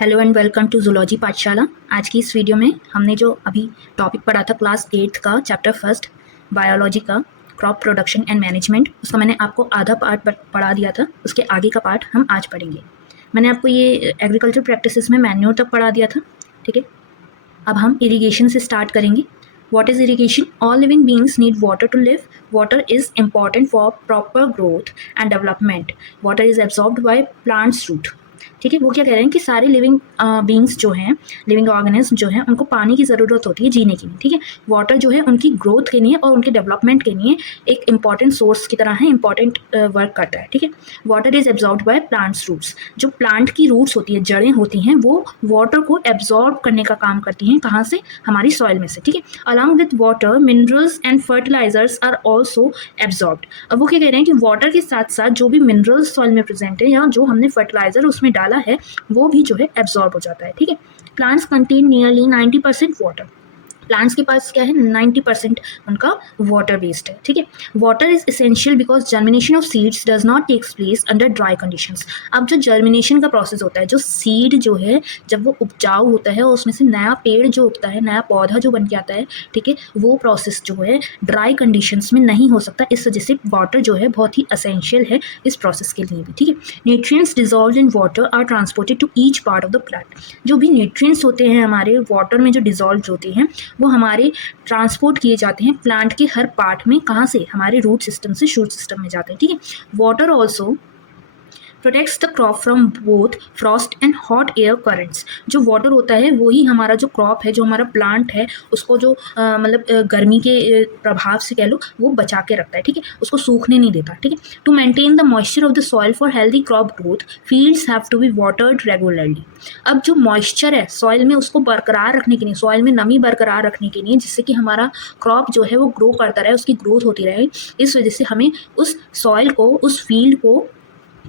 Hello and welcome to zoology पाठशाला। आज की इस वीडियो में हमने जो अभी टॉपिक पढ़ा था क्लास 8th का चैप्टर फर्स्ट बायोलॉजी का क्रॉप प्रोडक्शन एंड मैनेजमेंट, उसका मैंने आपको आधा पार्ट पढ़ा दिया था। उसके आगे का पार्ट हम आज पढ़ेंगे। मैंने आपको ये एग्रीकल्चर प्रैक्टिसेस में मैन्योर तक पढ़ा दिया था, ठीक है। अब हम इरीगेशन से स्टार्ट करेंगे। What is irrigation? All living beings need water to live. Water is important for proper growth and development. Water is absorbed by plants' root. ठीक है, वो क्या कह रहे हैं कि सारे लिविंग बींग्स जो हैं, लिविंग ऑर्गेनिज्म जो हैं, उनको पानी की ज़रूरत होती है जीने के लिए, ठीक है। वाटर जो है उनकी ग्रोथ के लिए और उनके डेवलपमेंट के लिए एक इंपॉर्टेंट सोर्स की तरह है, इंपॉर्टेंट वर्क करता है, ठीक है। Water is absorbed by plants roots. जो प्लांट की रूट्स होती है, जड़ें होती हैं, वो वाटर को एब्जॉर्ब करने का काम करती हैं। कहाँ से? हमारी सॉइल में से, ठीक है। Along with water minerals and fertilisers are also absorbed. अब वो क्या कह रहे हैं कि वाटर के साथ साथ जो भी मिनरल्स सॉइल में प्रेजेंट है या जो हमने फर्टिलाइजर उसमें डाला है वो भी जो है एब्जॉर्ब हो जाता है, ठीक है। Plants contain nearly 90% water. Plants के पास क्या है? 90% उनका वाटर बेस्ड है, ठीक है। Water is essential because germination of seeds does not takes place under dry conditions. अब जो जर्मिनेशन का प्रोसेस होता है, जो सीड जो है जब वो उपजाऊ होता है और उसमें से नया पेड़ जो उगता है, नया पौधा जो बन के आता है, ठीक है, वो प्रोसेस जो है ड्राई कंडीशंस में नहीं हो सकता। इस वजह से वाटर जो है बहुत ही असेंशियल है इस प्रोसेस के लिए भी, ठीक है। Nutrients dissolve in water are transported to each part of the plant. जो भी न्यूट्रिएंट्स होते हैं हमारे वाटर में जो डिजॉल्व होते हैं वो हमारे ट्रांसपोर्ट किए जाते हैं प्लांट के हर पार्ट में। कहाँ से? हमारे रूट सिस्टम से शूट सिस्टम में जाते हैं, ठीक है। Water also protects the crop from both Frost and hot air currents. जो वाटर होता है वही हमारा जो क्रॉप है, जो हमारा प्लांट है, उसको जो मतलब गर्मी के प्रभाव से कह लो वो बचा के रखता है, ठीक है, उसको सूखने नहीं देता, ठीक है। To maintain the moisture of the soil for healthy crop growth fields have to be watered regularly. अब जो मॉइस्चर है सॉइल में उसको बरकरार रखने के लिए, सॉइल में नमी बरकरार रखने के लिए, जिससे कि हमारा क्रॉप जो है वो ग्रो करता रहे, उसकी ग्रोथ होती रहे, इस वजह से हमें उस सॉइल को, उस फील्ड को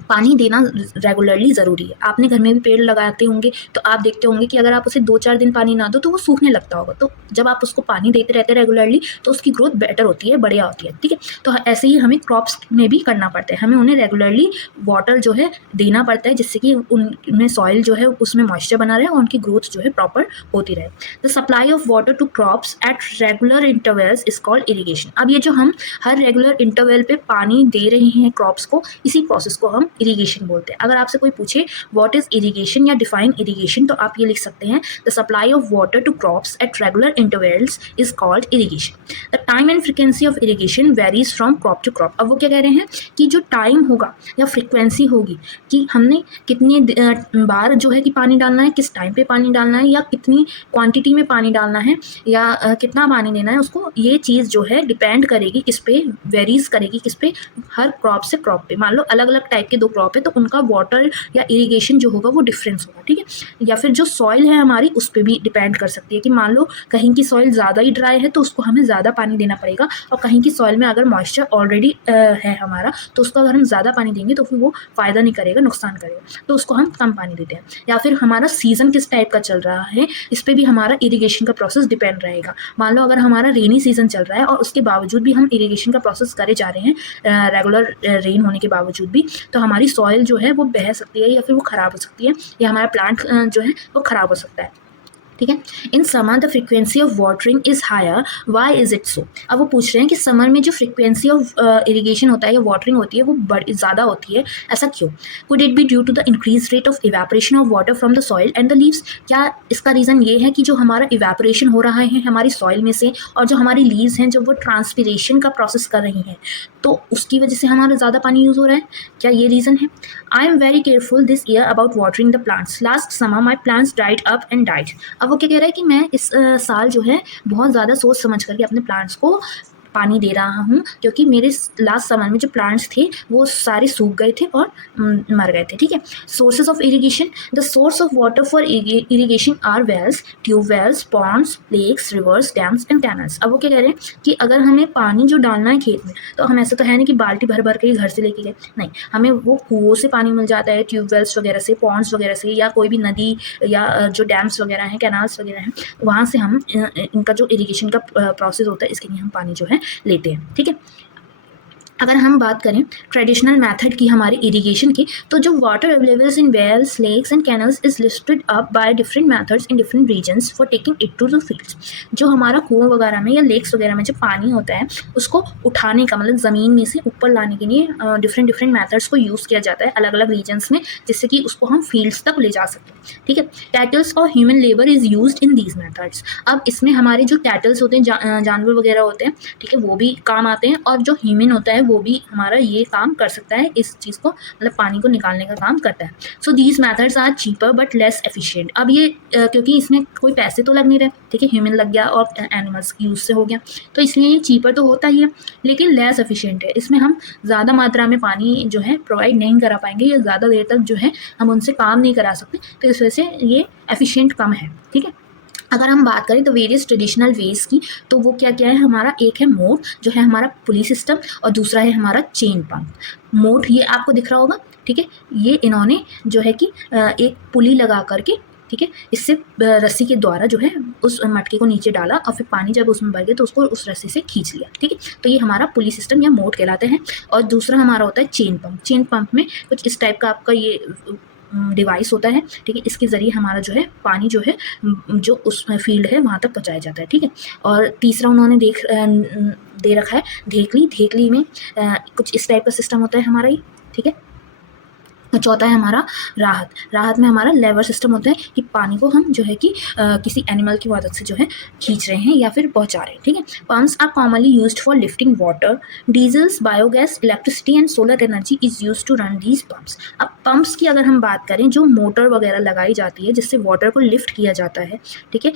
पानी देना रेगुलरली ज़रूरी है। आपने घर में भी पेड़ लगाते होंगे तो आप देखते होंगे कि अगर आप उसे 2-4 दिन पानी ना दो तो वो सूखने लगता होगा। तो जब आप उसको पानी देते रहते रेगुलरली तो उसकी ग्रोथ बेटर होती है, बढ़िया होती है, ठीक है। तो ऐसे ही हमें क्रॉप्स में भी करना पड़ता है, हमें उन्हें रेगुलरली वाटर जो है देना पड़ता है, जिससे कि उनमें सॉइल जो है उसमें मॉइस्चर बना रहे और उनकी ग्रोथ जो है प्रॉपर होती रहे। The supply of water to crops at regular intervals is called irrigation. अब ये जो हम हर रेगुलर इंटरवल पे पानी दे रहे हैं क्रॉप्स को, इसी प्रोसेस को हम इरीगेशन बोलते हैं। अगर आपसे कोई पूछे व्हाट इज इरीगेशन या डिफाइन इरीगेशन, तो आप ये लिख सकते हैं the supply of water to crops at regular intervals is called irrigation. The time and frequency of irrigation varies from crop to crop. अब वो क्या कह रहे हैं कि जो टाइम होगा या फ्रीक्वेंसी होगी कि हमने कितनी बार जो है कि पानी डालना है, किस टाइम पे पानी डालना है, या कितनी क्वांटिटी में पानी डालना है, या कितना पानी देना है, उसको ये चीज़ जो है डिपेंड करेगी किस पे, वेरीज करेगी किस पे, हर क्रॉप से क्रॉप पे। मान लो अलग अलग टाइप के 2 क्रॉप है तो उनका वाटर या इरिगेशन जो होगा वो डिफरेंस होगा, ठीक है। या फिर जो सॉइल है हमारी उस पर भी डिपेंड कर सकती है कि मान लो कहीं की सॉइल ज़्यादा ही ड्राई है तो उसको हमें ज़्यादा पानी देना पड़ेगा, और कहीं की सॉइल में अगर मॉइस्चर ऑलरेडी है हमारा तो उसको अगर हम ज़्यादा पानी देंगे तो फिर वो फ़ायदा नहीं करेगा, नुकसान करेगा, तो उसको हम कम पानी देते हैं। या फिर हमारा सीज़न किस टाइप का चल रहा है, इस पर भी हमारा इरीगेशन का प्रोसेस डिपेंड रहेगा। मान लो अगर हमारा रेनी सीजन चल रहा है और उसके बावजूद भी हम इरीगेशन का प्रोसेस करे जा रहे हैं रेगुलर रेन होने के बावजूद भी, तो हमारी सॉइल जो है वो बह सकती है या फिर वो ख़राब हो सकती है, या हमारा प्लांट जो है वो ख़राब हो सकता है, ठीक है। In summer the frequency of watering is higher, why is it so. अब वो पूछ रहे हैं कि समर में जो फ्रीक्वेंसी ऑफ इरीगेशन होता है या वाटरिंग होती है वो ज़्यादा होती है, ऐसा क्यों? Could it be due to the increase rate of evaporation of water from the soil and the leaves. क्या इसका रीज़न ये है कि जो हमारा इवेपोरेशन हो रहा है हमारी सॉइल में से, और जो हमारी लीव्स हैं जब वो ट्रांसपिरेशन का प्रोसेस कर रही हैं तो उसकी वजह से हमारा ज़्यादा पानी यूज़ हो रहा है? क्या ये रीज़न है? I am very careful this year about watering the plants. Last summer my plants dried up and died. अब वो क्या कह रहा है कि मैं इस साल जो है बहुत ज़्यादा सोच समझ करके अपने प्लांट्स को पानी दे रहा हूँ, क्योंकि मेरे लास्ट समर में जो प्लांट्स थे वो सारे सूख गए थे और मर गए थे, ठीक है। Sources of irrigation. The source of water for irrigation are wells, tube wells, ponds, lakes, rivers, dams and canals. अब वो क्या कह रहे हैं कि अगर हमें पानी जो डालना है खेत में, तो हम ऐसा तो है नहीं कि बाल्टी भर भर के घर से लेके गए, नहीं, हमें वो कुओं से पानी मिल जाता है, ट्यूब वेल्स वगैरह से, पॉन्ड्स वगैरह से, या कोई भी नदी या जो डैम्स वगैरह हैं, कैनाल्स वगैरह हैं, वहाँ से हम इनका जो इरीगेशन का प्रोसेस होता है इसके लिए हम पानी जो है लेते हैं, ठीक है। अगर हम बात करें ट्रेडिशनल मेथड की हमारे इरिगेशन की, तो जो water available's in wells, lakes and canals is listed up by different methods in different regions for taking it to the fields. जो हमारा कुआं वगैरह में या लेक्स वगैरह में जो पानी होता है उसको उठाने का मतलब ज़मीन में से ऊपर लाने के लिए डिफरेंट डिफरेंट मेथड्स को यूज़ किया जाता है अलग अलग रीजन्स में, जिससे कि उसको हम फील्ड्स तक ले जा सकें। ठीक है, कैटल्स और human labour is used in these methods. अब इसमें हमारे जो कैटल्स होते हैं, जानवर वगैरह होते हैं, ठीक है, वो भी काम आते हैं, और जो ह्यूमन होता है वो भी हमारा ये काम कर सकता है, इस चीज़ को मतलब पानी को निकालने का काम करता है। So these methods are cheaper but less efficient. अब ये क्योंकि इसमें कोई पैसे तो लग नहीं रहे, ठीक है, ह्यूमन लग गया और एनिमल्स यूज से हो गया, तो इसलिए ये चीपर तो होता ही है, लेकिन लेस एफिशिएंट है। इसमें हम ज़्यादा मात्रा में पानी जो है प्रोवाइड नहीं करा पाएंगे, या ज़्यादा देर तक जो है हम उनसे काम नहीं करा सकते, तो इस वजह से ये एफिशिएंट कम है। ठीक है, अगर हम बात करें तो वेरियस ट्रेडिशनल वेज की, तो वो क्या क्या है हमारा, एक है मोट जो है हमारा पुली सिस्टम, और दूसरा है हमारा चेन पंप। मोट ये आपको दिख रहा होगा, ठीक है, ये इन्होंने जो है कि एक पुली लगा करके, ठीक है, इससे रस्सी के द्वारा जो है उस मटके को नीचे डाला, और फिर पानी जब उसमें भर गया तो उसको उस रस्सी से खींच लिया। ठीक है, तो ये हमारा पुली सिस्टम या मोट कहलाते हैं। और दूसरा हमारा होता है चेन पंप। चेन पंप में कुछ इस टाइप का आपका ये डिवाइस होता है, ठीक है, इसके ज़रिए हमारा जो है पानी जो है जो उस फील्ड है वहाँ तक पहुँचाया जाता है। ठीक है, और तीसरा उन्होंने दे रखा है धेकली। धेकली में कुछ इस टाइप का सिस्टम होता है हमारा ये। ठीक है, और चौथा है हमारा राहत। राहत में हमारा लेवर सिस्टम होता है कि पानी को हम जो है कि किसी एनिमल की मदद से जो है खींच रहे हैं या फिर पहुंचा रहे हैं। ठीक है, pumps are commonly used for lifting water, diesels, biogas, electricity and solar energy is used to run these pumps. अब पंप्स की अगर हम बात करें, जो मोटर वगैरह लगाई जाती है जिससे वाटर को लिफ्ट किया जाता है, ठीक है,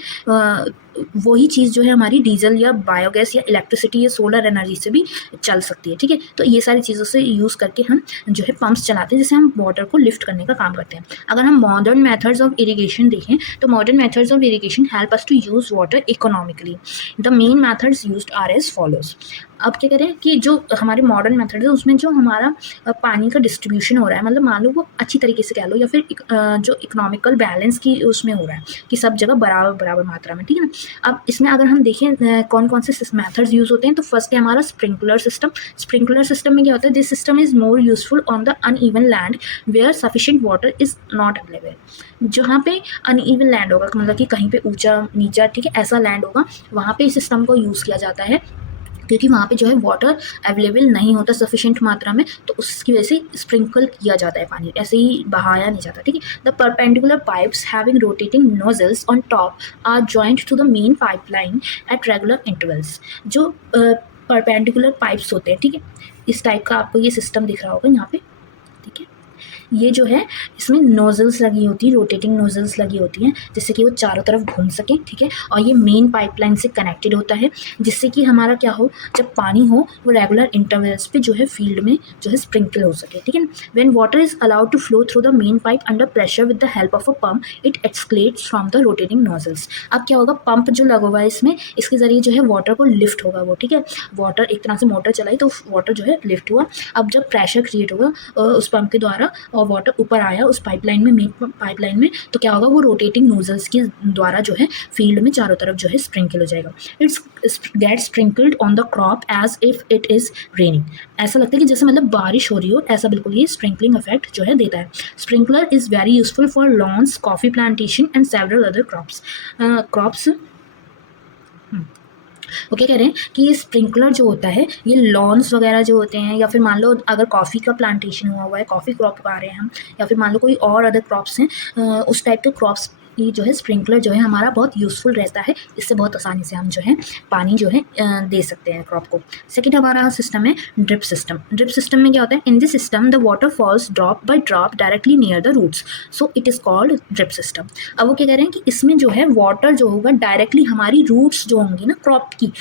वही चीज़ जो है हमारी डीजल या बायोगैस या इलेक्ट्रिसिटी या सोलर एनर्जी से भी चल सकती है। ठीक है, तो ये सारी चीज़ों से यूज़ करके हम जो है पंप्स चलाते हैं, जिससे हम वाटर को लिफ्ट करने का काम करते हैं। अगर हम मॉडर्न मेथड्स ऑफ इरिगेशन देखें, तो modern methods of irrigation help us to use water economically. The main methods used are as follows. अब क्या करें कि जो हमारे मॉडर्न मेथड है उसमें जो हमारा पानी का डिस्ट्रीब्यूशन हो रहा है, मतलब मान लो वो अच्छी तरीके से कह लो, या फिर जो इकोनॉमिकल बैलेंस की उसमें हो रहा है कि सब जगह बराबर बराबर मात्रा में। ठीक है ना, अब इसमें अगर हम देखें कौन कौन से मेथड्स यूज़ होते हैं, तो फर्स्ट है हमारा स्प्रिंकलर सिस्टम। स्प्रिंकलर सिस्टम में क्या होता है, this system is more useful on the uneven land where sufficient water is not available. जहाँ पे अनइवन लैंड होगा, मतलब कि कहीं पे ऊंचा नीचा, ठीक है, ऐसा लैंड होगा, वहाँ पे इस सिस्टम को यूज़ किया जाता है, क्योंकि वहाँ पे जो है वाटर अवेलेबल नहीं होता सफिशिएंट मात्रा में, तो उसकी वजह से स्प्रिंकल किया जाता है पानी, ऐसे ही बहाया नहीं जाता। ठीक है, the perpendicular pipes having rotating nozzles on top are joint to the main pipeline at regular intervals. जो परपेंडिकुलर पाइप्स होते हैं, ठीक है, इस टाइप का आपको ये सिस्टम दिख रहा होगा यहाँ पे। ठीक है, ये जो है इसमें नोजल्स लगी होती है, रोटेटिंग नोजल्स लगी होती हैं, जिससे कि वो चारों तरफ घूम सके। ठीक है, और ये मेन पाइपलाइन से कनेक्टेड होता है, जिससे कि हमारा क्या हो, जब पानी हो वो रेगुलर इंटरवल्स पे जो है फील्ड में जो है स्प्रिंकल हो सके। ठीक है, when water is allowed to flow through the main pipe under pressure with the help of a pump, it escalates from the rotating nozzles. अब क्या होगा, पंप जो लगा हुआ है इसमें, इसके जरिए जो है वाटर को लिफ्ट होगा वो। ठीक है, वाटर एक तरह से मोटर चलाई तो वाटर जो है लिफ्ट हुआ। अब जब प्रेशर क्रिएट होगा उस पंप के द्वारा और वाटर ऊपर आया उस पाइपलाइन में, मेन पाइपलाइन में, तो क्या होगा, वो रोटेटिंग नोजल्स के द्वारा जो है फील्ड में चारों तरफ जो है स्प्रिंकल हो जाएगा। It's get sprinkled on the crop as if it is raining. ऐसा लगता है कि जैसे मतलब बारिश हो रही हो, ऐसा बिल्कुल ये स्प्रिंकलिंग इफेक्ट जो है देता है। Sprinkler is very useful for lawns, coffee plantation and several other crops. वो क्या कह रहे हैं कि ये स्प्रिंकलर जो होता है ये लॉन्स वगैरह जो होते हैं, या फिर मान लो अगर कॉफ़ी का प्लांटेशन हुआ हुआ है, कॉफ़ी क्रॉप उगा रहे हैं हम, या फिर मान लो कोई और अदर क्रॉप्स हैं, उस टाइप के क्रॉप्स ये जो है स्प्रिंकलर जो है हमारा बहुत यूज़फुल रहता है। इससे बहुत आसानी से हम जो है पानी जो है दे सकते हैं क्रॉप को। सेकेंड हमारा सिस्टम है ड्रिप सिस्टम। ड्रिप सिस्टम में क्या होता है, in this system the water falls drop by drop directly near the roots, so it is called drip system. अब वो क्या कह रहे हैं कि इसमें जो है वाटर जो होगा डायरेक्टली हमारी रूट्स जो होंगी ना क्रॉप की,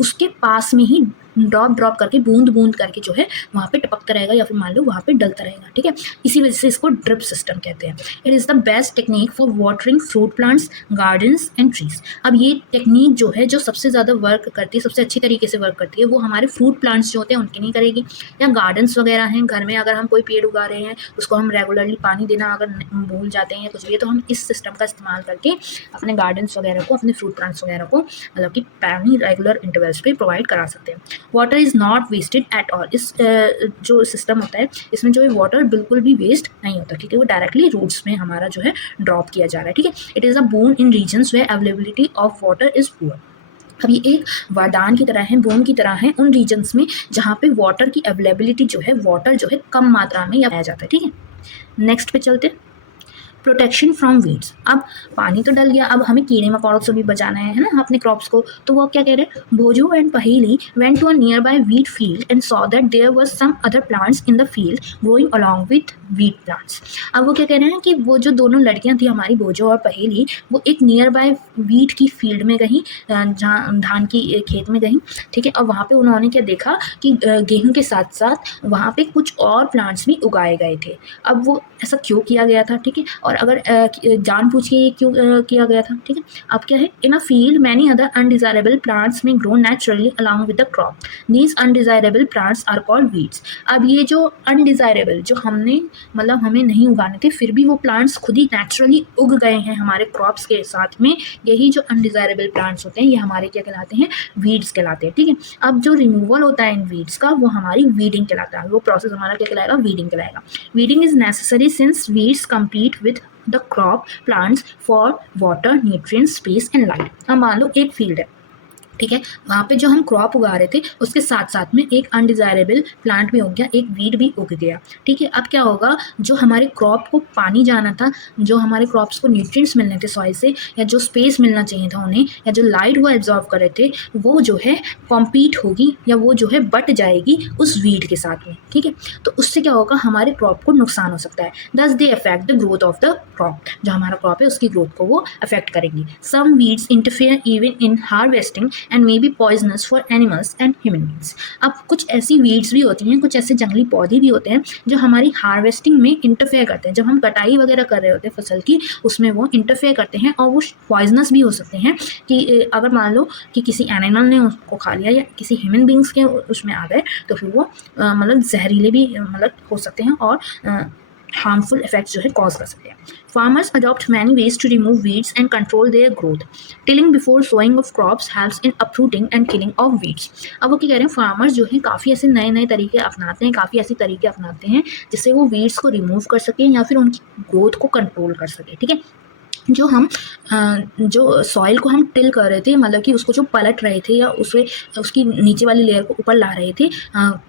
उसके पास में ही ड्रॉप ड्रॉप करके, बूंद बूंद करके जो है वहाँ पे टपकता रहेगा, या फिर मान लो वहाँ पे डलता रहेगा। ठीक है, इसी वजह से इसको ड्रिप सिस्टम कहते हैं। It is the best technique for watering fruit plants, gardens and trees. अब ये टेक्निक जो है जो सबसे ज़्यादा वर्क करती है, सबसे अच्छी तरीके से वर्क करती है, वो हमारे फ्रूट प्लांट्स जो होते हैं उनके नहीं करेगी, या गार्डन्स वगैरह हैं, घर में अगर हम कोई पेड़ उगा रहे हैं उसको हम रेगुलरली पानी देना अगर भूल जाते हैं या कुछ भी, तो हम इस सिस्टम का इस्तेमाल करके अपने गार्डन्स वगैरह को, अपने फ्रूट प्लांट्स वगैरह को मतलब कि पानी रेगुलर इंटरवल्स पे प्रोवाइड करा सकते हैं। Water is not wasted at all. इस जो सिस्टम होता है इसमें जो है वाटर बिल्कुल भी वेस्ट नहीं होता, क्योंकि वो डायरेक्टली रूट्स में हमारा जो है ड्रॉप किया जा रहा है, ठीक है। It is a boon in regions where availability of water is poor. अब ये एक वरदान की तरह है, बोन की तरह है उन रीजन्स में जहाँ पे वाटर की अवेलेबिलिटी जो है, वाटर जो है कम मात्रा में या पाया जाता है, ठीक है। नेक्स्ट पे चलते हैं, प्रोटेक्शन फ्रॉम वीड्स। अब पानी तो डल गया, अब हमें कीड़े मकोड़ों से भी बचाना है ना अपने क्रॉप्स को। तो वो क्या कह रहे हैं, Boojho and Paheli went to a nearby wheat field and saw that there was some other plants in the field growing along with wheat plants. अब वो क्या कह रहे हैं कि वो जो दोनों लड़कियां थी हमारी, भोजो और पहेली, वो एक नियर बाय वीट की फील्ड में गई, जहाँ धान की खेत में गई, ठीक है। और वहाँ पे उन्होंने क्या देखा कि गेहूं के साथ साथ वहाँ पे कुछ और प्लांट्स भी उगाए गए थे। अब वो ऐसा क्यों किया गया था, ठीक है, और अगर जान पूछ के ये क्यों किया गया था, ठीक है। अब क्या है, in a field many other undesirable plants may grow naturally along with the crop, these undesirable plants are called weeds. अब ये जो अनडिजायरेबल, जो हमने मतलब हमें नहीं उगाने थे, फिर भी वो प्लांट्स खुद ही नेचुरली उग गए हैं हमारे क्रॉप्स के साथ में, यही जो अनडिजायरेबल प्लांट्स होते हैं ये हमारे क्या कहलाते हैं, वीड्स कहलाते हैं, ठीक है। अब जो रिमूवल होता है इन वीड्स का वो हमारी वीडिंग कहलाता है, वो प्रोसेस हमारा क्या कहलाएगा, वीडिंग कहलाएगा। Weeding is necessary since weeds compete with the crop plants for water, nutrients, space and light। अब मान लो एक फील्ड है, ठीक है, वहाँ पे जो हम क्रॉप उगा रहे थे उसके साथ साथ में एक अनडिजायरेबल प्लांट भी उग गया, एक वीड भी उग गया, ठीक है। अब क्या होगा, जो हमारे क्रॉप को पानी जाना था, जो हमारे क्रॉप्स को न्यूट्रिएंट्स मिलने थे सॉइल से, या जो स्पेस मिलना चाहिए था उन्हें, या जो लाइट वो एब्जॉर्व कर रहे थे, वो जो है कॉम्पीट होगी या वो जो है बट जाएगी उस वीड के साथ में, ठीक है। तो उससे क्या होगा, हमारे क्रॉप को नुकसान हो सकता है। दस they affect the growth of the crop, जो हमारा क्रॉप है उसकी ग्रोथ को वो अफेक्ट करेंगी। Some weeds interfere even in harvesting and may be poisonous for animals and human beings. अब कुछ ऐसी वीड्स भी होती हैं, कुछ ऐसे जंगली पौधे भी होते हैं जो हमारी हार्वेस्टिंग में इंटरफेयर करते हैं। जब हम कटाई वगैरह कर रहे होते हैं फसल की, उसमें वो इंटरफेयर करते हैं और वो पॉइजनस भी हो सकते हैं कि अगर मान लो कि किसी एनिमल ने उसको खा लिया या किसी ह्यूमन बींग्स के उसमें आ गए, तो फिर वो मतलब जहरीले भी मतलब हो सकते हैं और हार्मफुल इफेक्ट्स जो है कॉज कर सकते हैं। Farmers adopt many ways to remove weeds and control their growth. Tilling before sowing of crops helps in uprooting and killing of weeds. अब वो क्या कह रहे हैं, फार्मर्स जो है काफ़ी ऐसे नए नए तरीके अपनाते हैं, काफ़ी ऐसे तरीके अपनाते हैं जिससे वो वीड्स को रिमूव कर सकें या फिर उनकी ग्रोथ को कंट्रोल कर सकें, ठीक है। जो हम जो सॉइल को हम टिल कर रहे थे, मतलब कि उसको जो पलट रहे थे या उसे उसकी नीचे वाली लेयर को ऊपर ला रहे थे,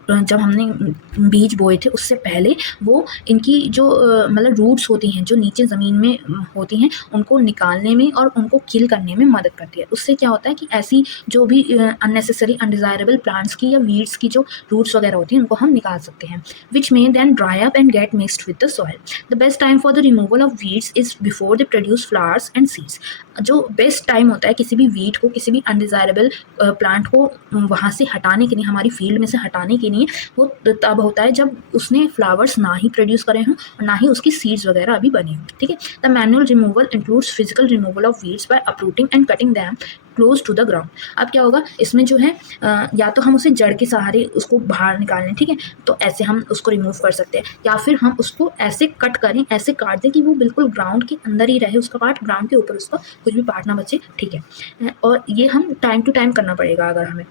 जब हमने बीज बोए थे उससे पहले, वो इनकी जो मतलब रूट्स होती हैं जो नीचे ज़मीन में होती हैं, उनको निकालने में और उनको किल करने में मदद करती है। उससे क्या होता है कि ऐसी जो भी अननेसेसरी अनडिज़ायरेबल प्लांट्स की या वीड्स की जो रूट्स वगैरह होती हैं उनको हम निकाल सकते हैं। Which may then dry up and get mixed with the soil. The best time for the removal of weeds is before they produce flowers and seeds. जो बेस्ट टाइम होता है किसी भी वीड को, किसी भी अनडिज़ायरेबल प्लांट को वहाँ से हटाने के लिए, हमारी फील्ड में से हटाने के लिए, वो तब होता है जब उसने फ्लावर्स ना ही प्रोड्यूस करे हों और ना ही उसकी सीड्स वगैरह अभी बनी हों, ठीक है। The manual removal includes physical removal of weeds by uprooting and cutting them close to the ground. अब क्या होगा, इसमें जो है या तो हम उसे जड़ के सहारे उसको बाहर निकाल लें, ठीक है, तो ऐसे हम उसको रिमूव कर सकते हैं, या फिर हम उसको ऐसे कट करें, ऐसे काट दें कि वो बिल्कुल ग्राउंड के अंदर ही रहे, उसका पार्ट ग्राउंड के ऊपर, उसका कुछ भी पार्ट ना बचे, ठीक है। और ये हम टाइम टू टाइम करना पड़ेगा अगर हमें,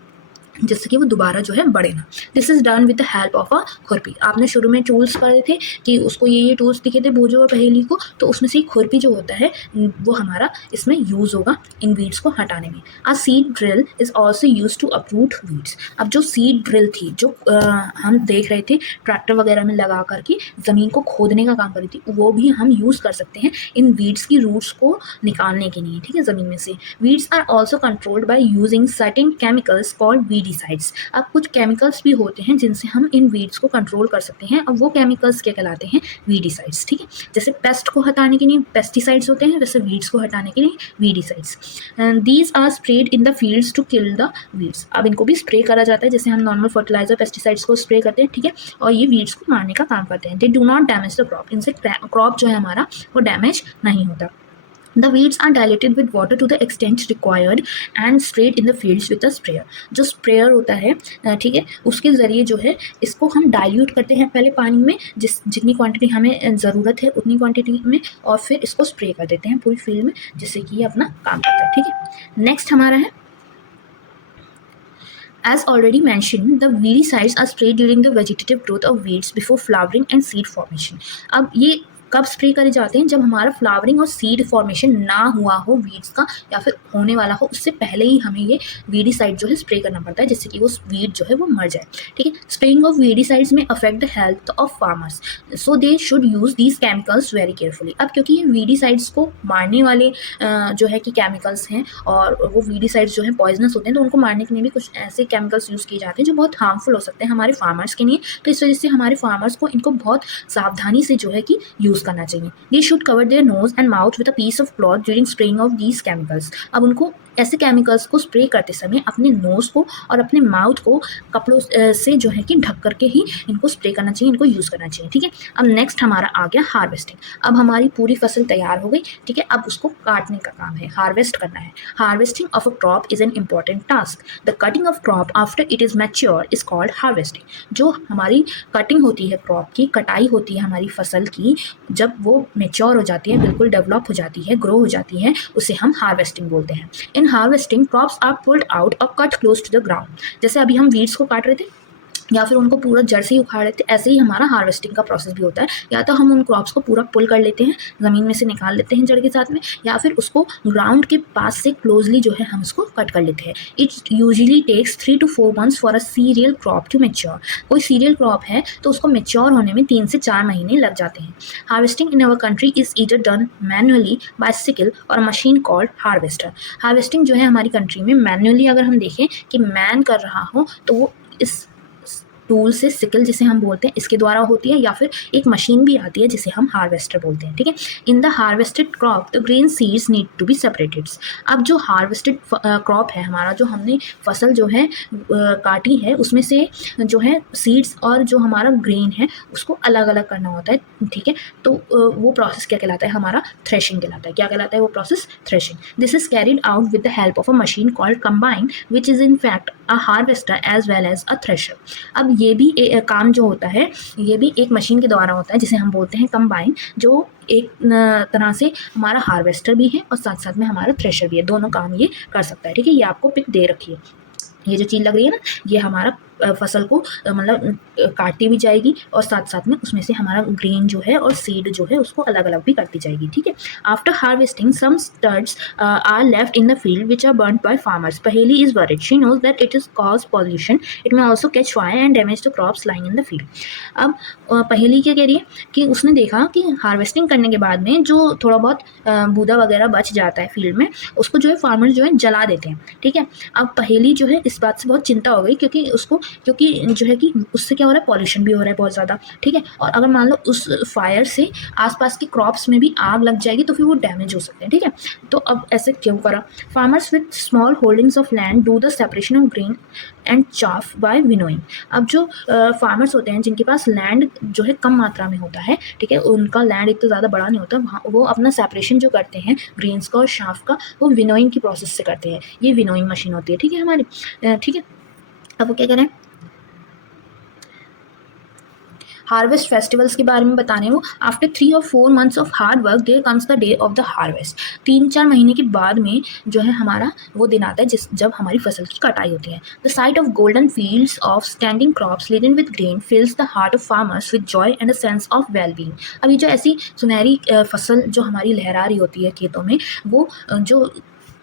जिससे कि वो दोबारा जो है बढ़े ना। This is done with the help of अ खुरपी। आपने शुरू में टूल्स पढ़े थे कि उसको ये टूल्स दिखे थे भोजो और पहेली को, तो उसमें से खुरपी जो होता है वो हमारा इसमें यूज़ होगा इन वीड्स को हटाने में। A seed drill is also use to uproot weeds. अब जो सीड ड्रिल थी, जो हम देख रहे थे ट्रैक्टर वगैरह में लगा करके ज़मीन को खोदने का काम करी थी, वो भी हम यूज़ कर सकते हैं इन वीड्स की रूट्स को निकालने के लिए, ठीक है, ज़मीन में से। Weeds are also controlled by using certain chemicals called weedicides. अब कुछ केमिकल्स भी होते हैं जिनसे हम इन वीड्स को कंट्रोल कर सकते हैं। अब वो केमिकल्स क्या कहलाते हैं, वीडिसाइड्स, ठीक है। जैसे पेस्ट को हटाने के लिए पेस्टिसाइड्स होते हैं, वैसे वीड्स को हटाने के लिए weedicides. These are spread in the fields to kill the weeds. अब इनको भी स्प्रे करा जाता है जैसे हम नॉर्मल फर्टिलाइजर पेस्टिसाइड्स को स्प्रे करते हैं, ठीक है, और ये वीड्स को मारने का काम करते हैं। They do not damage the crop. इनसे क्रॉप जो है हमारा वो डैमेज नहीं होता। The weeds are diluted with water to the extent required and sprayed in the fields with a sprayer। जो स्प्रेयर होता है, ठीक है, उसके ज़रिए जो है इसको हम डाइल्यूट करते हैं पहले पानी में, जितनी क्वांटिटी हमें ज़रूरत है उतनी क्वांटिटी में, और फिर इसको स्प्रे कर देते हैं पूरी फील्ड में, जिससे कि ये अपना काम करता है, ठीक है। नेक्स्ट हमारा है As already mentioned, the weedicides are sprayed during the vegetative growth of weeds before flowering and seed formation. अब ये कब स्प्रे करे जाते हैं? जब हमारा फ्लावरिंग और सीड फॉर्मेशन ना हुआ हो वीड्स का, या फिर होने वाला हो, उससे पहले ही हमें ये वीडीसाइड जो है स्प्रे करना पड़ता है, जिससे कि वो वीड जो है वो मर जाए। ठीक है, स्प्रेइंग ऑफ वीडीसाइड्स में affect the health of farmers, so they should use these chemicals very carefully. अब क्योंकि ये वीडीसाइड्स को मारने वाले जो है कि केमिकल्स हैं, और वो वीडीसाइड्स जो है पॉइजनस होते हैं, तो उनको मारने के लिए भी कुछ ऐसे केमिकल्स यूज़ किए जाते हैं जो बहुत हार्मफुल हो सकते हैं हमारे फार्मर्स के लिए। तो इस वजह से हमारे फार्मर्स को इनको बहुत सावधानी से जो है कि यूज़ करना चाहिए। They should cover their nose and mouth with a piece of cloth during spraying of these chemicals. अब उनको ऐसे केमिकल्स को स्प्रे करते समय अपने नोज़ को और अपने माउथ को कपड़ों से जो है कि ढक करके ही इनको स्प्रे करना चाहिए, इनको यूज़ करना चाहिए। ठीक है, अब नेक्स्ट हमारा आ गया हार्वेस्टिंग। अब हमारी पूरी फसल तैयार हो गई। ठीक है, अब उसको काटने का काम है, हार्वेस्ट करना है। Harvesting of a crop is an important task. The cutting of crop after it is mature is called harvesting. जो हमारी कटिंग होती है, क्रॉप की कटाई होती है हमारी फसल की, जब वो मेच्योर हो जाती है, बिल्कुल डेवलप हो जाती है, ग्रो हो जाती है, उसे हम हार्वेस्टिंग बोलते हैं। In harvesting crops are pulled out और cut close to the ground. जैसे अभी हम वीड्स को काट रहे थे या फिर उनको पूरा जड़ से ही उखाड़ लेते हैं, ऐसे ही हमारा हार्वेस्टिंग का प्रोसेस भी होता है। या तो हम उन क्रॉप्स को पूरा पुल कर लेते हैं, ज़मीन में से निकाल लेते हैं जड़ के साथ में, या फिर उसको ग्राउंड के पास से क्लोजली जो है हम उसको कट कर लेते हैं। It usually takes 3 to 4 months for a cereal crop to mature. कोई सीरियल क्रॉप है तो उसको मेच्योर होने में 3 से 4 महीने लग जाते हैं। Harvesting in our country is either done manually by sickle और मशीन कॉल्ड हार्वेस्टर। हार्वेस्टिंग जो है हमारी कंट्री में मैनुअली अगर हम देखें कि मैन कर रहा हो, तो वो इस टूल से, सिकल जिसे हम बोलते हैं, इसके द्वारा होती है, या फिर एक मशीन भी आती है जिसे हम हार्वेस्टर बोलते हैं। ठीक है, in the harvested crop the grain seeds need to be separated. अब जो हार्वेस्टेड क्रॉप है हमारा, जो हमने फसल जो है काटी है, उसमें से जो है सीड्स और जो हमारा ग्रेन है उसको अलग अलग करना होता है। ठीक है, तो वो प्रोसेस क्या कहलाता है? हमारा थ्रेशिंग कहलाता है। क्या कहलाता है वो process? Threshing. This is carried out with the help of a machine called combine, which is in fact a harvester as well as a thresher. अब ये भी काम जो होता है, ये भी एक मशीन के द्वारा होता है जिसे हम बोलते हैं कंबाइन, जो एक तरह से हमारा हार्वेस्टर भी है और साथ साथ में हमारा थ्रेशर भी है। दोनों काम ये कर सकता है। ठीक है, ये आपको पिक दे रखी है। ये जो चीज़ लग रही है ना, ये हमारा फसल को मतलब काटती भी जाएगी, और साथ साथ में उसमें से हमारा ग्रेन जो है और सीड जो है उसको अलग अलग भी करती जाएगी। ठीक है, after harvesting some studs are left in the field which are burn by farmers. Paheli is worried, she knows that it is cause pollution, it may also catch fire and damage the crops lying in the field. अब पहेली क्या कह रही है कि उसने देखा कि harvesting करने के बाद में जो थोड़ा बहुत बूदा वगैरह बच जाता है फील्ड में, उसको जो है फार्मर्स जो है जला देते हैं। ठीक है, अब पहेली जो है इस बात से बहुत चिंता हो गई, क्योंकि जो है कि उससे क्या हो रहा है, पॉल्यूशन भी हो रहा है बहुत ज़्यादा। ठीक है, और अगर मान लो उस फायर से आसपास की क्रॉप्स में भी आग लग जाएगी तो फिर वो डैमेज हो सकते हैं। ठीक है, तो अब ऐसे क्यों करा? Farmers with small holdings of land do the separation of grain and chaff by winnowing. अब जो फार्मर्स होते हैं जिनके पास लैंड जो है कम मात्रा में होता है, ठीक है, उनका लैंड इतना ज़्यादा बड़ा नहीं होता, वहाँ वो अपना सेपरेशन जो करते हैं ग्रेन्स का और शाफ का, वो विनोइंग की प्रोसेस से करते हैं। ये विनोइंग मशीन होती है। ठीक है हमारी, ठीक है, अब वो क्या करें, हार्वेस्ट फेस्टिवल्स के बारे में बताने वो। After 3 or 4 months of hard work there comes the day of the harvest. 3-4 महीने के बाद में जो है हमारा वो दिन आता है जब हमारी फसल की कटाई होती है। The sight of golden fields of standing crops laden with grain fills the heart of farmers with joy and a sense of well being. अभी जो ऐसी सुनहरी फसल जो हमारी लहरा रही होती है खेतों में, वो जो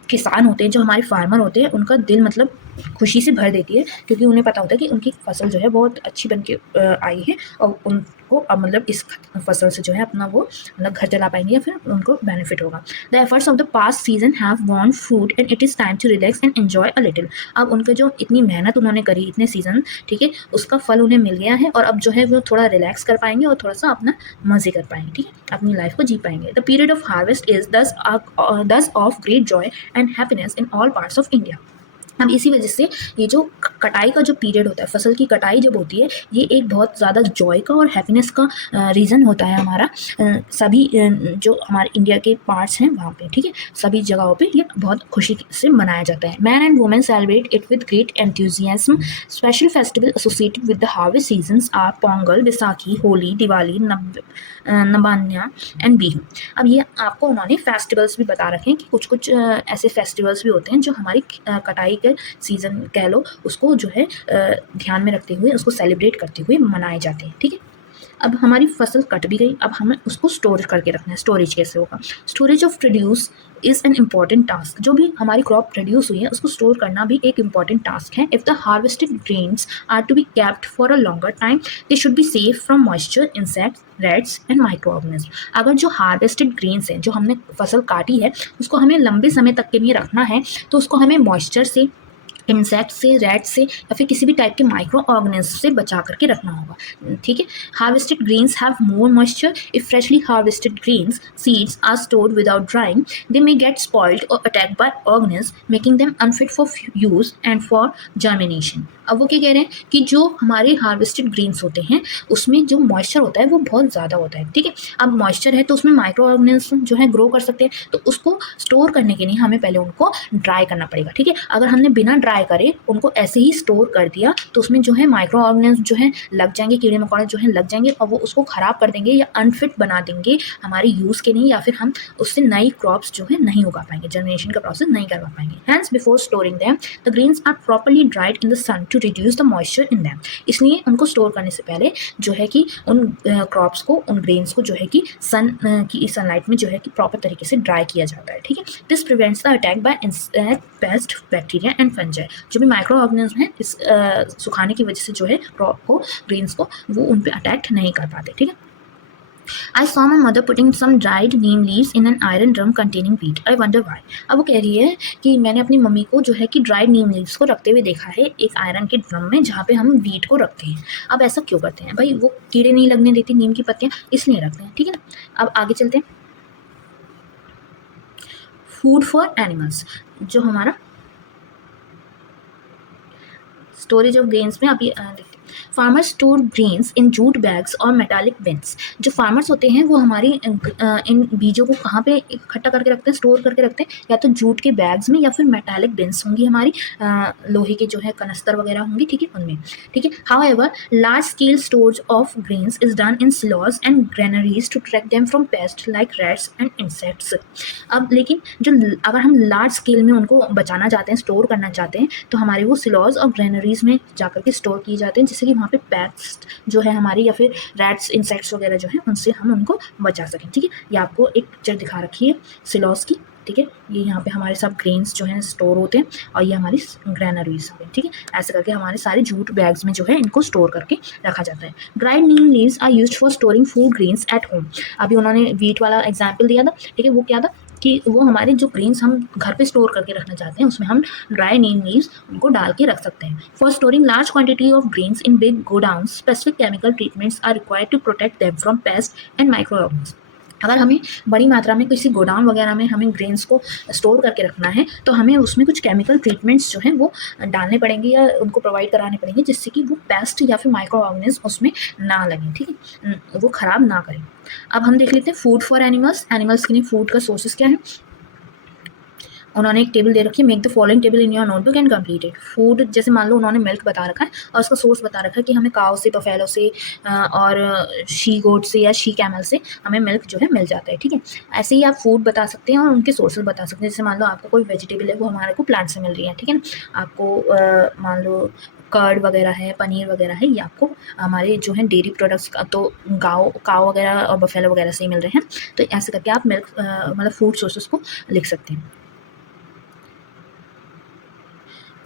किसान होते हैं, जो हमारे फार्मर होते हैं, उनका दिल मतलब खुशी से भर देती है, क्योंकि उन्हें पता होता है कि उनकी फसल जो है बहुत अच्छी बन के आई है, और उनको अब मतलब इस फसल से जो है अपना वो मतलब घर चला पाएंगे, या फिर उनको बेनिफिट होगा। The efforts of the past season have won fruit and it is time to relax and enjoy a little. अब उनके जो इतनी मेहनत उन्होंने करी इतने सीजन, ठीक है, उसका फल उन्हें मिल गया है, और अब जो है वो थोड़ा रिलैक्स कर पाएंगे और थोड़ा सा अपना मज़े कर पाएंगे। ठीक है, अपनी लाइफ को जी पाएंगे। The period of harvest is thus of great joy and happiness in all parts of India. अब इसी वजह से ये जो कटाई का जो पीरियड होता है, फसल की कटाई जब होती है, ये एक बहुत ज़्यादा जॉय का और हैप्पीनेस का रीज़न होता है हमारा सभी जो हमारे इंडिया के पार्ट्स हैं वहाँ पे। ठीक है, सभी जगहों पे ये बहुत खुशी से मनाया जाता है। Man and women celebrate it with great enthusiasm. Special festival associated with the harvest seasons are Pongal, Baisakhi, Holi, Diwali, Nabanya and Bihu. अब ये आपको उन्होंने फेस्टिवल्स भी बता रखे हैं कि कुछ कुछ ऐसे फेस्टिवल्स भी होते हैं जो हमारी कटाई के के सीज़न कह लो, उसको जो है ध्यान में रखते हुए, उसको सेलिब्रेट करते हुए मनाए जाते हैं। ठीक है, अब हमारी फसल कट भी गई, अब हमें उसको स्टोर करके रखना है। स्टोरेज कैसे होगा? Storage of produce is an important task. जो भी हमारी क्रॉप प्रोड्यूस हुई है उसको स्टोर करना भी एक इम्पॉर्टेंट टास्क है। If the harvested grains are to be kept for a longer time, they should be safe from moisture, insects, rats and microorganism. अगर जो हार्वेस्टेड ग्रेन्स हैं, जो हमने फसल काटी है, उसको हमें लंबे समय तक के लिए रखना है, तो उसको हमें मॉइस्चर से, इंसेक्ट से, रैट से या फिर किसी भी टाइप के माइक्रो ऑर्गेनिज्म से बचा करके रखना होगा। ठीक है, harvested grains have more moisture. If freshly harvested grains seeds are stored without drying, they may get spoiled और attacked by organism, making them unfit for use and for germination. अब वो क्या कह रहे हैं कि जो हमारे हार्वेस्टेड ग्रेन्स होते हैं उसमें जो मॉइस्चर होता है वो बहुत ज़्यादा होता है। ठीक है, अब मॉइस्चर है तो उसमें माइक्रो ऑर्गेनिज्म जो है ग्रो कर सकते हैं, तो उसको स्टोर करने के लिए हमें पहले उनको ड्राई करना पड़ेगा। ठीक है, अगर हमने बिना ड्राई करे उनको ऐसे ही स्टोर कर दिया तो उसमें जो है माइक्रो ऑर्गेनिज्म जो है लग जाएंगे, कीड़े मकोड़े जो है लग जाएंगे और वो उसको खराब कर देंगे या अनफिट बना देंगे हमारे यूज़ के लिए, या फिर हम उससे नई क्रॉप्स जो है नहीं उगा पाएंगे, जनरेशन का प्रोसेस नहीं करवा पाएंगे। Hence before storing them the grains are properly dried in the sun to reduce the moisture in them. इसलिए उनको स्टोर करने से पहले जो है कि उन क्रॉप्स को, उन ग्रेन्स को जो है कि की सनलाइट में जो है कि प्रॉपर तरीके से ड्राई किया जाता है। ठीक है, this prevents the attack by insect, paste, bacteria and fungi. जो भी माइक्रो ऑर्गेनिज्म है इस सुखाने की वजह से जो है क्रॉप को, ग्रेन्स को, वो उन पे अटैक नहीं कर पाते। ठीक है, I saw my mother putting some dried neem leaves in an iron drum containing wheat. I wonder why. अब वो कह रही है कि मैंने अपनी मम्मी को जो है कि ड्राइड नीम लीव्स को रखते हुए देखा है एक आयरन के ड्रम में, जहाँ पे हम वीट को रखते हैं। अब ऐसा क्यों करते हैं भाई? वो कीड़े नहीं लगने देती नीम की पत्तियाँ, इसलिए रखते हैं। ठीक है ना, अब आगे चलते हैं। फूड फॉर एनिमल्स, जो हमारा स्टोरेज ऑफ ग्रेन्स में अभी farmers store grains in jute bags और मेटालिक बिन्स। जो फार्मर्स होते हैं वो हमारी इन बीजों को कहाँ पे इकट्ठा करके रखते हैं, स्टोर करके रखते हैं, या तो जूट के बैग्स में या फिर मेटालिक बिन्स होंगी हमारी, लोहे के जो है कनस्तर वगैरह होंगी। ठीक है, उनमें। ठीक है, however large scale storage of grains is done in silos and granaries to protect them from pest like rats and insects. अब लेकिन जो अगर हम लार्ज स्केल में उनको बचाना चाहते हैं, स्टोर करना चाहते हैं, तो हमारे वो सिलॉज और ग्रेनरीज में जाकर के स्टोर किए जाते हैं, जिससे कि वहाँ पे पेस्ट जो है हमारी, या फिर रैट्स, इंसेक्ट्स वगैरह जो है उनसे हम उनको बचा सकें। ठीक है, ये आपको एक पिक्चर दिखा रखी है सिलॉज की। ठीक है, ये यहाँ पे हमारे सब ग्रेन्स जो हैं स्टोर होते हैं और ये हमारी ग्रेनरीज हैं। ठीक है, ऐसे करके हमारे सारे जूट बैग्स में जो है इनको स्टोर करके रखा जाता है। Dried neem leaves are used for storing food grains at home. अभी उन्होंने वीट वाला एग्जाम्पल दिया था। ठीक है, वो क्या था कि वो हमारे जो ग्रेन्स हम घर पे स्टोर करके रखना चाहते हैं उसमें हम ड्राई नीम लीव्स उनको डाल के रख सकते हैं। For storing large quantity of grains in big godowns, specific chemical treatments are required to protect them from pest and microorganism. अगर हमें बड़ी मात्रा में किसी गोडाउन वगैरह में हमें ग्रेन्स को स्टोर करके रखना है तो हमें उसमें कुछ केमिकल ट्रीटमेंट्स जो हैं वो डालने पड़ेंगे या उनको प्रोवाइड कराने पड़ेंगे, जिससे कि वो पेस्ट या फिर माइक्रो ऑर्गेनिज्म उसमें ना लगें। ठीक है, वो ख़राब ना करें। अब हम देख लेते हैं फूड फॉर एनिमल्स। एनिमल्स के लिए फूड का सोर्सेज क्या है। उन्होंने एक टेबल दे रखी है, make the following table in your notebook and complete it. Food जैसे मान लो उन्होंने मिल्क बता रखा है और उसका सोर्स बता रखा है कि हमें काव से, बफेलो से और शी गोट से या शी कैमल से हमें मिल्क जो है मिल जाता है। ठीक है, ऐसे ही आप फूड बता सकते हैं और उनके सोर्सेज बता सकते हैं। जैसे मान लो आपको कोई वेजिटेबल है वो हमारे को प्लांट से मिल रही है। ठीक है ना, आपको मान लो कर्ड वगैरह है, पनीर वगैरह है, ये आपको हमारे जो है डेयरी प्रोडक्ट्स का तो काव वगैरह और बफेलो वगैरह से ही मिल रहे हैं। तो ऐसे करके आप मिल्क मतलब फूड सोर्सेज को लिख सकते हैं।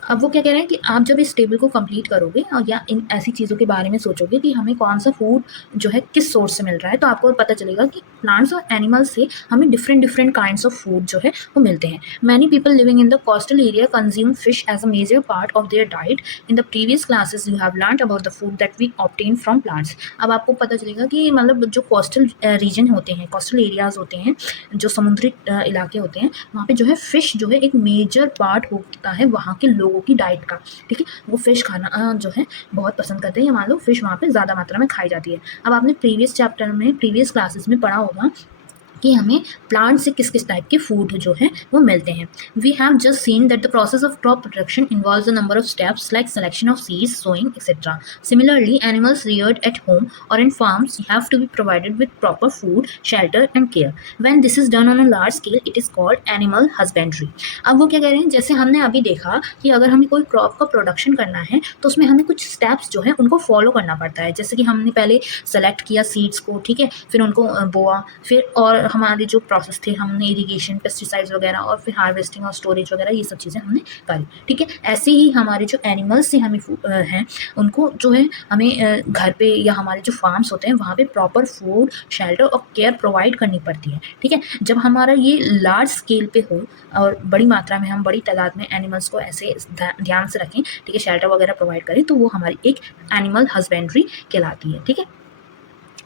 अब वो क्या कह रहे हैं कि आप जब इस टेबल को कंप्लीट करोगे और या इन ऐसी चीज़ों के बारे में सोचोगे कि हमें कौन सा फूड जो है किस सोर्स से मिल रहा है, तो आपको पता चलेगा कि प्लांट्स और एनिमल्स से हमें डिफरेंट काइंड्स ऑफ फूड जो है वो मिलते हैं। Many people living in the coastal area consume fish as a major part of their diet. In the previous classes you have learn about the food that we obtain from plants. अब आपको पता चलेगा कि मतलब जो coastal region होते हैं, coastal areas होते हैं, जो समुद्री इलाके होते हैं, वहाँ पे जो है फ़िश जो है एक मेजर पार्ट होता है वहाँ के लोगों की डाइट का। ठीक है, वो फ़िश खाना जो है बहुत पसंद करते हैं, या मान लो फ़िश वहाँ पे ज़्यादा मात्रा में खाई जाती है। अब आपने प्रीवियस चैप्टर में, प्रीवियस क्लासेस में पढ़ा होगा कि हमें प्लांट से किस किस टाइप के फूड जो है वो मिलते हैं। We have just seen that the process of crop production involves a number of steps like selection of seeds, sowing etcetera. Similarly animals reared at home और in farms have to be provided with proper food, shelter and care. When this is done on a large scale it is called animal husbandry. अब वो क्या कह रहे हैं, जैसे हमने अभी देखा कि अगर हमें कोई क्रॉप का प्रोडक्शन करना है तो उसमें हमें कुछ स्टेप्स जो है उनको फॉलो करना पड़ता है। जैसे कि हमने पहले सेलेक्ट किया सीड्स को, ठीक है, फिर उनको बोआ, फिर और हमारे जो प्रोसेस थे हमने इरिगेशन, पेस्टिसाइड्स वगैरह और फिर हार्वेस्टिंग और स्टोरेज वगैरह ये सब चीज़ें हमने करी, ठीक है। ऐसे ही हमारे जो एनिमल्स से हमें हैं उनको जो है हमें घर पे या हमारे जो फार्म्स होते हैं वहाँ पे प्रॉपर फूड, शेल्टर और केयर प्रोवाइड करनी पड़ती है, ठीक है। जब हमारा ये लार्ज स्केल पे हो और बड़ी मात्रा में हम बड़ी तादाद में एनिमल्स को ऐसे ध्यान से रखें, ठीक है, शेल्टर वगैरह प्रोवाइड करें, तो वो हमारी एक एनिमल हस्बेंड्री कहलाती है, ठीक है।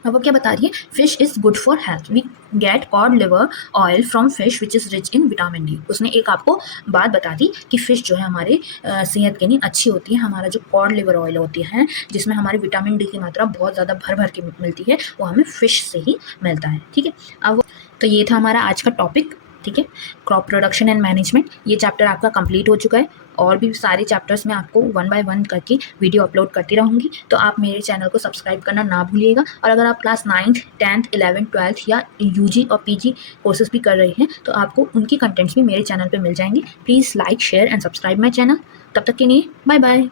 अब वो क्या बता रही है, fish is good for health, we get cod liver oil from fish which is rich in vitamin D. उसने एक आपको बात बता दी कि फ़िश जो है हमारे सेहत के लिए अच्छी होती है। हमारा जो कॉड लिवर ऑयल होती है जिसमें हमारे विटामिन डी की मात्रा बहुत ज़्यादा भर भर के मिलती है, वो हमें फ़िश से ही मिलता है, ठीक है। अब तो ये था हमारा आज का टॉपिक, ठीक है, क्रॉप प्रोडक्शन एंड मैनेजमेंट। ये चैप्टर आपका कंप्लीट हो चुका है। और भी सारे चैप्टर्स में आपको 1 बाय 1 करके वीडियो अपलोड करती रहूँगी, तो आप मेरे चैनल को सब्सक्राइब करना ना भूलिएगा। और अगर आप class 9th, 10th, 11th, 12th या यूजी और पीजी कोर्सेज भी कर रहे हैं तो आपको उनकी कंटेंट्स भी मेरे चैनल पे मिल जाएंगे। Please like, share and subscribe my channel. तब तक के लिए बाय बाय।